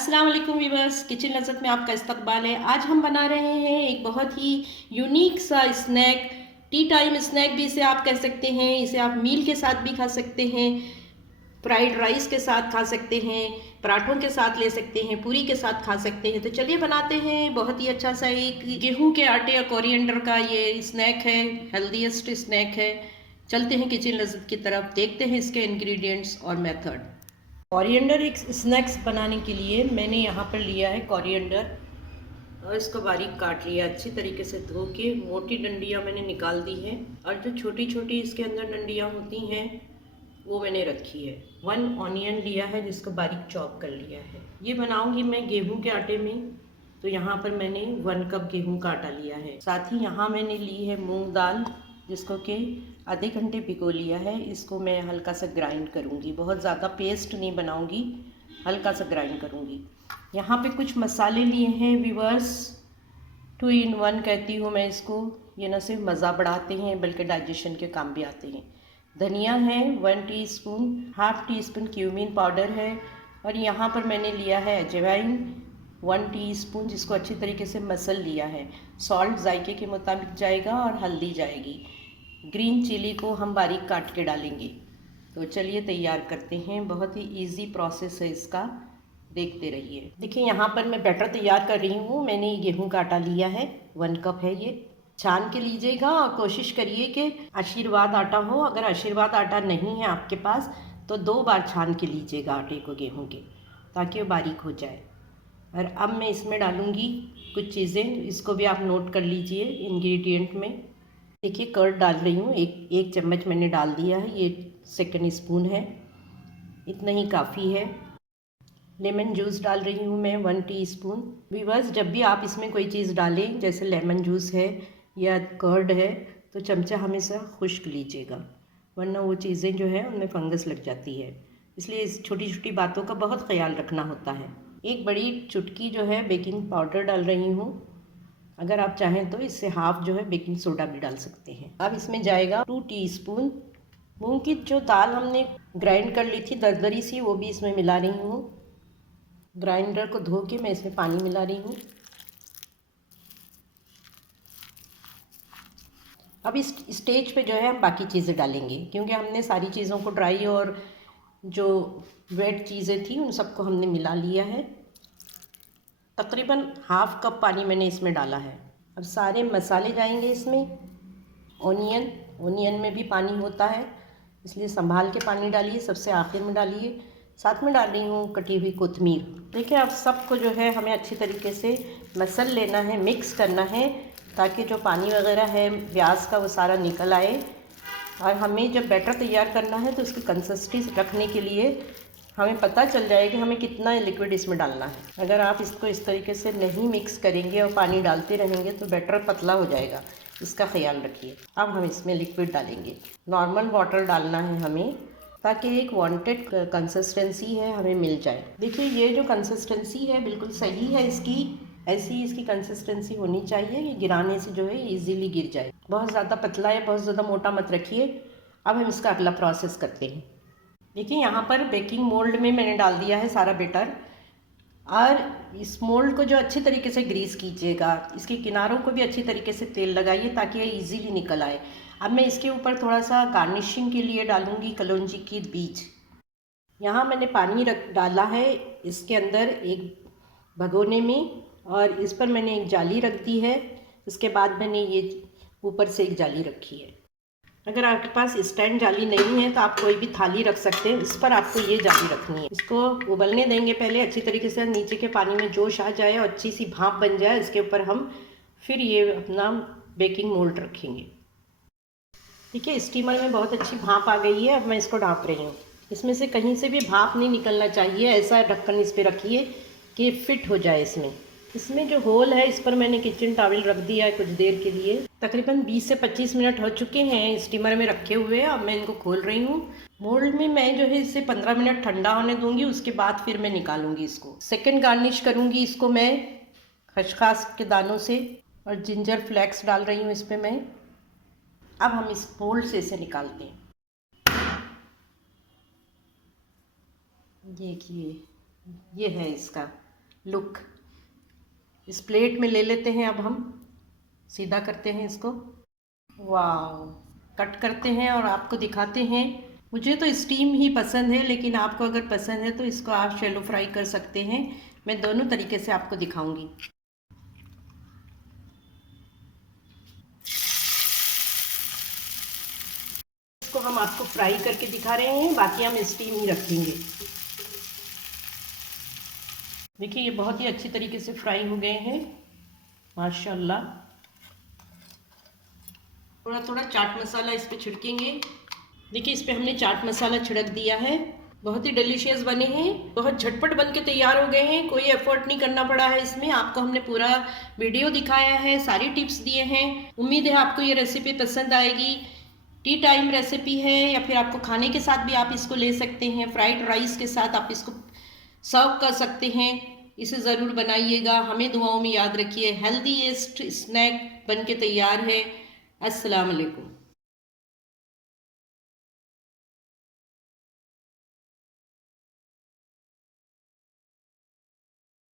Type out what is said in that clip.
अस्सलाम वालेकुम viewers, kitchen लज़्ज़त में आपका इस्तकबाल है। आज हम बना रहे हैं एक बहुत ही यूनिक सा स्नैक, टी टाइम स्नैक भी इसे आप कह सकते हैं। इसे आप मील के साथ भी खा सकते हैं, फ्राइड राइस के साथ खा सकते हैं, पराठों के साथ ले सकते हैं, पूरी के साथ खा सकते हैं। तो चलिए बनाते हैं। बहुत ही अच्छा सा एक गेहूं के आटे और कोरिएंडर का ये स्नैक है, हेल्दीएस्ट स्नैक है। चलते हैं किचन लज़्ज़त की तरफ, देखते हैं इसके इंग्रेडिएंट्स और मेथड। कोरिएंडर एक स्नैक्स बनाने के लिए मैंने यहाँ पर लिया है कोरिएंडर और इसको बारीक काट लिया, अच्छी तरीके से धो के। मोटी डंडियाँ मैंने निकाल दी हैं और जो छोटी छोटी इसके अंदर डंडियाँ होती हैं वो मैंने रखी है। 1 ऑनियन लिया है जिसको बारीक चॉप कर लिया है। ये बनाऊंगी मैं गेहूं के आटे में, तो यहाँ पर मैंने 1 कप गेहूं का आटा लिया है। साथ ही यहाँ मैंने ली है मूंग दाल, जिसको कि आधे घंटे भिगो लिया है। इसको मैं हल्का सा ग्राइंड करूँगी, बहुत ज़्यादा पेस्ट नहीं बनाऊँगी, हल्का सा ग्राइंड करूँगी। यहाँ पे कुछ मसाले लिए हैं वीवर्स, 2 in 1 कहती हूँ मैं इसको। ये न सिर्फ मज़ा बढ़ाते हैं बल्कि डाइजेशन के काम भी आते हैं। धनिया है 1 teaspoon, half tea spoon cumene powder है, और यहाँ पर मैंने लिया है अजवाइन 1 टीस्पून, जिसको अच्छी तरीके से मसल लिया है। सॉल्ट जायके के मुताबिक जाएगा और हल्दी जाएगी। ग्रीन चिली को हम बारीक काट के डालेंगे। तो चलिए तैयार करते हैं। बहुत ही इजी प्रोसेस है इसका, देखते रहिए। देखिए यहाँ पर मैं बैटर तैयार कर रही हूँ। मैंने गेहूं का आटा लिया है, 1 कप है ये। छान के लीजिएगा और कोशिश करिए कि आशीर्वाद आटा हो। अगर आशीर्वाद आटा नहीं है आपके पास तो 2 बार छान के लीजिएगा आटे को गेहूं के, ताकि वो बारीक हो जाए। और अब मैं इसमें डालूँगी कुछ चीज़ें, इसको भी आप नोट कर लीजिए इंग्रेडिएंट में। देखिए कर्ड डाल रही हूँ, एक चम्मच मैंने डाल दिया है, ये 2 स्पून है, इतना ही काफ़ी है। लेमन जूस डाल रही हूँ मैं 1 टीस्पून। वीवर्स, जब भी आप इसमें कोई चीज़ डालें, जैसे लेमन जूस है या कर्ड है, तो चमचा हमेशा खुश्क लीजिएगा, वरना वो चीज़ें जो है उनमें फंगस लग जाती है। इसलिए इस छोटी छोटी बातों का बहुत ख्याल रखना होता है। एक बड़ी चुटकी जो है बेकिंग पाउडर डाल रही हूँ। अगर आप चाहें तो इससे हाफ जो है बेकिंग सोडा भी डाल सकते हैं। अब इसमें जाएगा 2 टीस्पून मूंग की जो दाल हमने ग्राइंड कर ली थी दरदरी सी, वो भी इसमें मिला रही हूँ। ग्राइंडर को धो के मैं इसमें पानी मिला रही हूँ। अब इस स्टेज पे जो है हम बाकी चीज़ें डालेंगे, क्योंकि हमने सारी चीज़ों को ड्राई और जो वेट चीज़ें थी उन सबको हमने मिला लिया है। तकरीबन हाफ कप पानी मैंने इसमें डाला है। अब सारे मसाले जाएंगे इसमें। ओनियन में भी पानी होता है, इसलिए संभाल के पानी डालिए, सबसे आखिर में डालिए। साथ में डाल रही हूँ कटी हुई कोतमीर। देखिए अब सबको जो है हमें अच्छी तरीके से मसल लेना है, मिक्स करना है, ताकि जो पानी वगैरह है प्याज का वो सारा निकल आए। और हमें जब बैटर तैयार करना है तो उसकी कंसिस्टेंसी रखने के लिए हमें पता चल जाए कि हमें कितना लिक्विड इसमें डालना है। अगर आप इसको इस तरीके से नहीं मिक्स करेंगे और पानी डालते रहेंगे तो बैटर पतला हो जाएगा, इसका ख्याल रखिए। अब हम इसमें लिक्विड डालेंगे, नॉर्मल वाटर डालना है हमें, ताकि एक वांटेड कंसिस्टेंसी है हमें मिल जाए। देखिए ये जो कंसिस्टेंसी है बिल्कुल सही है इसकी, ऐसी इसकी कंसिस्टेंसी होनी चाहिए कि गिराने से जो है इजीली गिर जाए। बहुत ज़्यादा पतला या बहुत ज़्यादा मोटा मत रखिए। अब हम इसका अगला प्रोसेस करते हैं। देखिए यहाँ पर बेकिंग मोल्ड में मैंने डाल दिया है सारा बैटर, और इस मोल्ड को जो अच्छी तरीके से ग्रीस कीजिएगा, इसके किनारों को भी अच्छी तरीके से तेल लगाइए ताकि ये इजीली निकल आए। अब मैं इसके ऊपर थोड़ा सा गार्निशिंग के लिए डालूँगी कलौंजी की बीज। यहाँ मैंने पानी डाला है इसके अंदर एक भगोने में, और इस पर मैंने एक जाली रख दी है। इसके बाद मैंने ये ऊपर से एक जाली रखी है। अगर आपके पास स्टैंड जाली नहीं है तो आप कोई भी थाली रख सकते हैं, इस पर आपको ये जाली रखनी है। इसको उबलने देंगे पहले अच्छी तरीके से, नीचे के पानी में जोश आ जाए और अच्छी सी भाप बन जाए। इसके ऊपर हम फिर ये अपना बेकिंग मोल्ड रखेंगे। देखिए स्टीमर में बहुत अच्छी भाप आ गई है। अब मैं इसको ढाँप रही हूँ। इसमें से कहीं से भी भाप नहीं निकलना चाहिए, ऐसा ढक्कन इस पर रखिए कि फिट हो जाए इसमें जो होल है इस पर मैंने किचन टॉवल रख दिया है कुछ देर के लिए। तकरीबन 20 से 25 मिनट हो चुके हैं स्टीमर में रखे हुए। अब मैं इनको खोल रही हूँ। मोल्ड में मैं जो है इसे 15 मिनट ठंडा होने दूंगी, उसके बाद फिर मैं निकालूंगी इसको। सेकंड गार्निश करूंगी इसको मैं खसखस के दानों से, और जिंजर फ्लेक्स डाल रही हूँ इस पर मैं। अब हम इस मोल्ड से इसे निकालते हैं। देखिए ये है इसका लुक। इस प्लेट में ले लेते हैं, अब हम सीधा करते हैं इसको। वाव, कट करते हैं और आपको दिखाते हैं। मुझे तो स्टीम ही पसंद है, लेकिन आपको अगर पसंद है तो इसको आप शैलो फ्राई कर सकते हैं। मैं दोनों तरीके से आपको दिखाऊंगी। इसको हम आपको फ्राई करके दिखा रहे हैं, बाकी हम स्टीम ही रखेंगे। देखिए ये बहुत ही अच्छी तरीके से फ्राई हो गए हैं माशाल्लाह। थोड़ा थोड़ा चाट मसाला इस पे छिड़केंगे। देखिए इस पे हमने चाट मसाला छिड़क दिया है। बहुत ही डिलीशियस बने हैं, बहुत झटपट बन के तैयार हो गए हैं। कोई एफर्ट नहीं करना पड़ा है इसमें। आपको हमने पूरा वीडियो दिखाया है, सारी टिप्स दिए हैं। उम्मीद है आपको ये रेसिपी पसंद आएगी। टी टाइम रेसिपी है, या फिर आपको खाने के साथ भी आप इसको ले सकते हैं। फ्राइड राइस के साथ आप इसको सर्व कर सकते हैं। इसे ज़रूर बनाइएगा। हमें दुआओं में याद रखिए। हेल्दीएस्ट स्नैक बन के तैयार है। अस्सलाम वालेकुम।